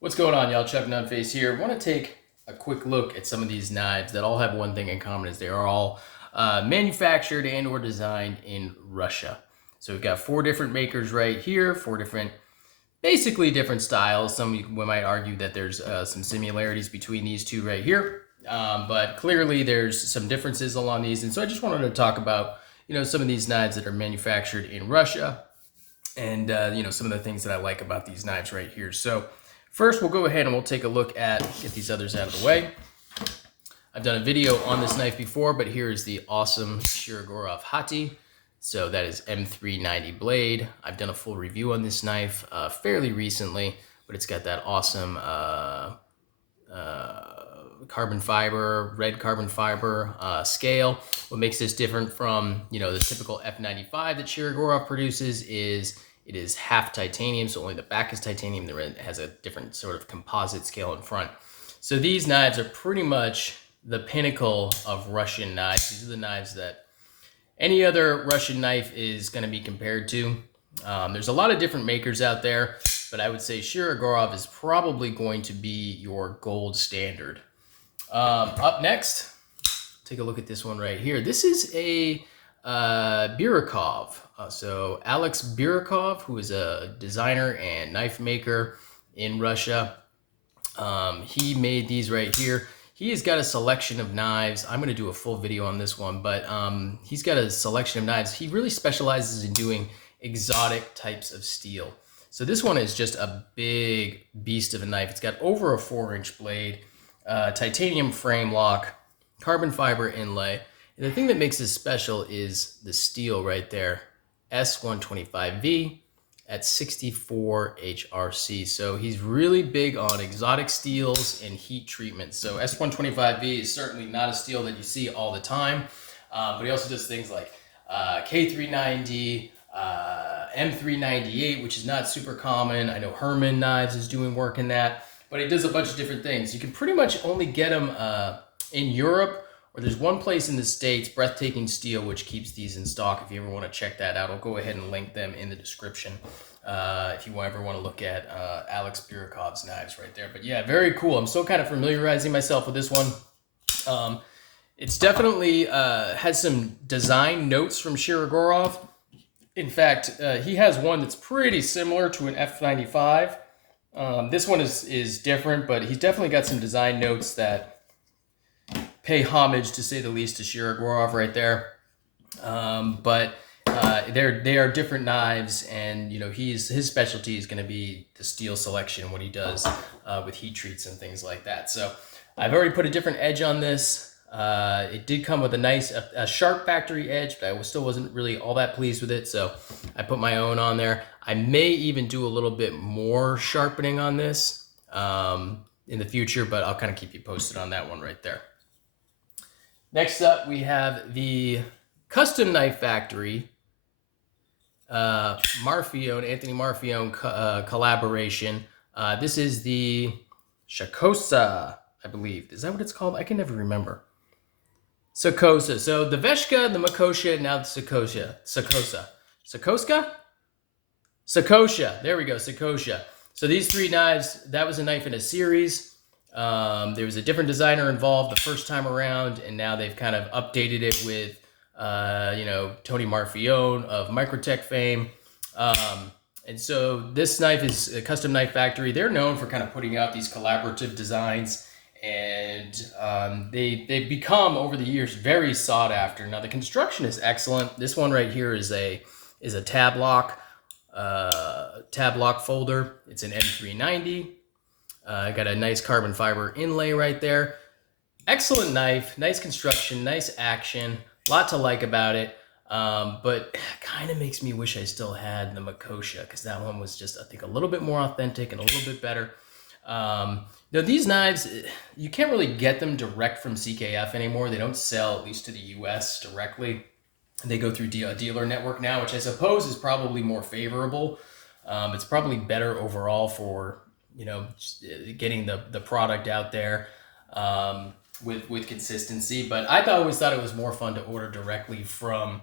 What's going on, y'all? Chuck Nunface here. I want to take a quick look at some of these knives that all have one thing in common: is they are all manufactured and or designed in Russia. So we've got four different makers right here, four different, basically different styles. We might argue that there's some similarities between these two right here, but clearly there's some differences along these. And so I just wanted to talk about some of these knives that are manufactured in Russia, and some of the things that I like about these knives right here. So first, we'll go ahead and we'll take a look at, get these others out of the way. I've done a video on this knife before, but here is the awesome Shirogorov Hati. So that is M390 blade. I've done a full review on this knife fairly recently, but it's got that awesome carbon fiber, red carbon fiber scale. What makes this different from the typical F95 that Shirogorov produces is it is half titanium, so only the back is titanium. It has a different sort of composite scale in front. So these knives are pretty much the pinnacle of Russian knives. These are the knives that any other Russian knife is going to be compared to. There's a lot of different makers out there, but I would say Shirogorov is probably going to be your gold standard. Up next, take a look at this one right here. This is a Biryukov. So Alex Biryukov, who is a designer and knife maker in Russia. He made these right here. He has got a selection of knives. I'm going to do a full video on this one, but he's got a selection of knives. He really specializes in doing exotic types of steel. So this one is just a big beast of a knife. It's got over a 4-inch blade, titanium frame lock, carbon fiber inlay. And the thing that makes this special is the steel right there, S125V at 64 HRC. So he's really big on exotic steels and heat treatment. So S125V is certainly not a steel that you see all the time, but he also does things like K390, M398, which is not super common. I know Herman Knives is doing work in that, but he does a bunch of different things. You can pretty much only get them in Europe, or there's one place in the States, Breathtaking Steel, which keeps these in stock. If you ever want to check that out, I'll go ahead and link them in the description if you ever want to look at Alex Biryukov's knives right there. But yeah, very cool. I'm still kind of familiarizing myself with this one. It's definitely has some design notes from Shirogorov. In fact, he has one that's pretty similar to an F95. This one is different, but he's definitely got some design notes that pay homage, to say the least, to Shirogorov right there. But they are different knives, and his specialty is going to be the steel selection, what he does with heat treats and things like that. So I've already put a different edge on this. It did come with a sharp factory edge, but I still wasn't really all that pleased with it, so I put my own on there. I may even do a little bit more sharpening on this in the future, but I'll kind of keep you posted on that one right there. Next up, we have the Custom Knife Factory Anthony Marfione collaboration. This is the Shakosa, I believe. Is that what it's called? I can never remember. Sakosa. So the Veshka, the Makosha, now the Sakosa. Sakosha. There we go, Sakosha. So these three knives, that was a knife in a series. There was a different designer involved the first time around, and now they've kind of updated it with Tony Marfione of Microtech fame. And so this knife is a Custom Knife Factory. They're known for kind of putting out these collaborative designs, and they've become, over the years, very sought after. Now the construction is excellent. This one right here is a tab lock folder. It's an M390. Got a nice carbon fiber inlay right there. Excellent knife, nice construction, nice action. A lot to like about it, but kind of makes me wish I still had the Makosha, because that one was just, I think, a little bit more authentic and a little bit better. These knives, you can't really get them direct from CKF anymore. They don't sell, at least to the US, directly. They go through a dealer network now, which I suppose is probably more favorable. It's probably better overall for getting the product out there with consistency. But I always thought it was more fun to order directly from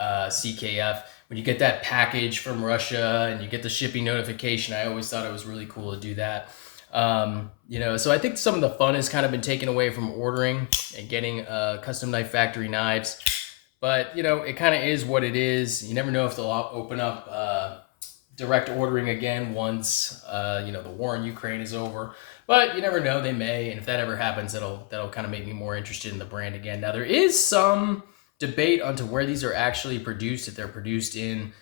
CKF. When you get that package from Russia and you get the shipping notification, I always thought it was really cool to do that. So I think some of the fun has kind of been taken away from ordering and getting custom knife factory knives. But, it kind of is what it is. You never know if they'll open up direct ordering again once, the war in Ukraine is over. But you never know, they may. And if that ever happens, that'll kind of make me more interested in the brand again. Now, there is some debate onto where these are actually produced, if they're produced in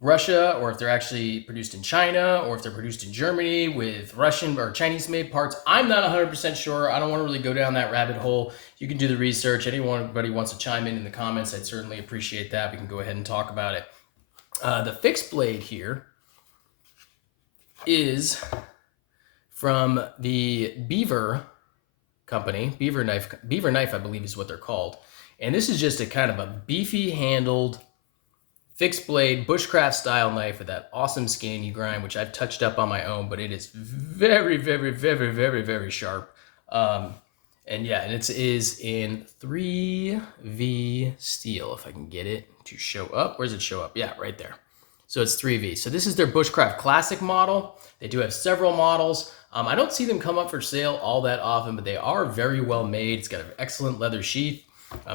Russia, or if they're actually produced in China, or if they're produced in Germany with Russian or Chinese made parts. I'm not 100% sure. I don't want to really go down that rabbit hole. You can do the research. Anybody wants to chime in the comments, I'd certainly appreciate that. We can go ahead and talk about it. The fixed blade here is from the Beaver company. Beaver knife, I believe is what they're called. And this is just a kind of a beefy handled fixed blade bushcraft style knife with that awesome scanty grind, which I've touched up on my own, but it is very, very, very, very, very sharp. And it is in 3V steel, if I can get it to show up. Where does it show up? Yeah, right there. So it's 3V. So this is their Bushcraft Classic model. They do have several models. I don't see them come up for sale all that often, but they are very well made. It's got an excellent leather sheath.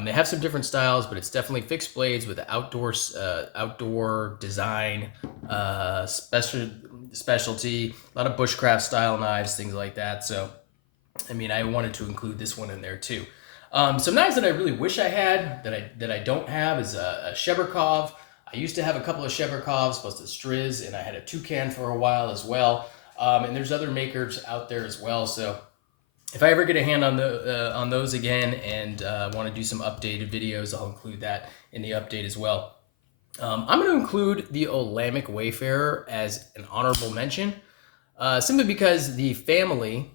They have some different styles, but it's definitely fixed blades with outdoor design, specialty, a lot of bushcraft style knives, things like that. So, I wanted to include this one in there too. Some knives that I really wish I had that I don't have is a Biryukov. I used to have a couple of Biryukovs plus the Striz, and I had a Toucan for a while as well. And there's other makers out there as well. So if I ever get a hand on those again and want to do some updated videos, I'll include that in the update as well. I'm going to include the Olamic Wayfarer as an honorable mention, simply because the family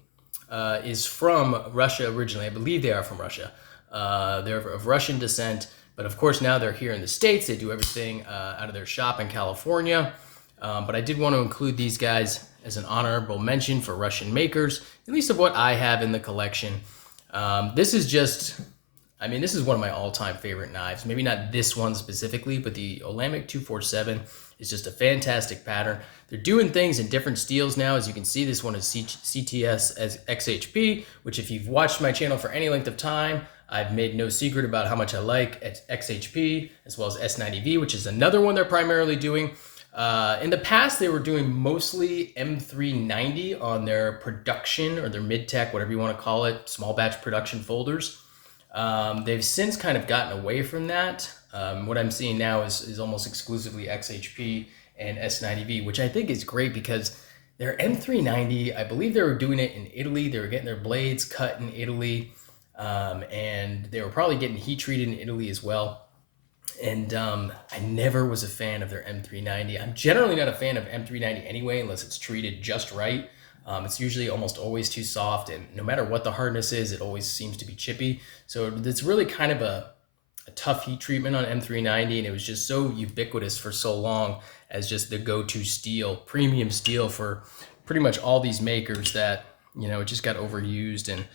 is from Russia originally. I believe they are from Russia. They're of Russian descent, but of course now they're here in the States. They do everything out of their shop in California. But I did want to include these guys as an honorable mention for Russian makers, at least of what I have in the collection. This is just, this is one of my all-time favorite knives. Maybe not this one specifically, but the Olamic 247 is just a fantastic pattern. They're doing things in different steels now. As you can see, this one is CTS as XHP, which if you've watched my channel for any length of time, I've made no secret about how much I like XHP, as well as S90V, which is another one they're primarily doing. In the past, they were doing mostly M390 on their production or their mid-tech, whatever you want to call it, small batch production folders. They've since kind of gotten away from that. What I'm seeing now is almost exclusively XHP and S90V, which I think is great because their M390, I believe they were doing it in Italy. They were getting their blades cut in Italy, and they were probably getting heat treated in Italy as well. And I never was a fan of their M390. I'm generally not a fan of M390 anyway, unless it's treated just right. It's usually almost always too soft, and no matter what the hardness is, it always seems to be chippy. So it's really kind of a tough heat treatment on M390, and it was just so ubiquitous for so long as just the go-to steel, premium steel for pretty much all these makers that, it just got overused. And,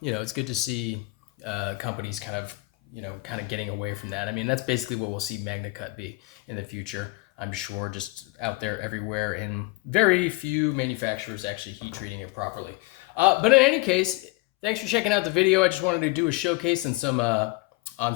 it's good to see companies kind of getting away from that. That's basically what we'll see MagnaCut be in the future, I'm sure, just out there everywhere, and very few manufacturers actually heat treating it properly. But in any case, thanks for checking out the video. I just wanted to do a showcase on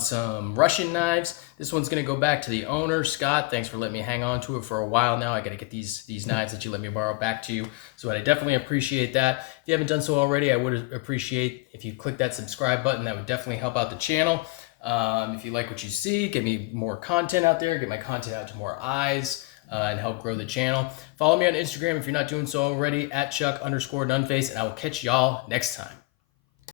some Russian knives. This one's going to go back to the owner, Scott. Thanks for letting me hang on to it for a while now. I got to get these knives that you let me borrow back to you. So I definitely appreciate that. If you haven't done so already, I would appreciate if you click that subscribe button. That would definitely help out the channel. If you like what you see, get me more content out there, get my content out to more eyes, and help grow the channel. Follow me on Instagram if you're not doing so already, @Chuck_Nunface, and I will catch y'all next time.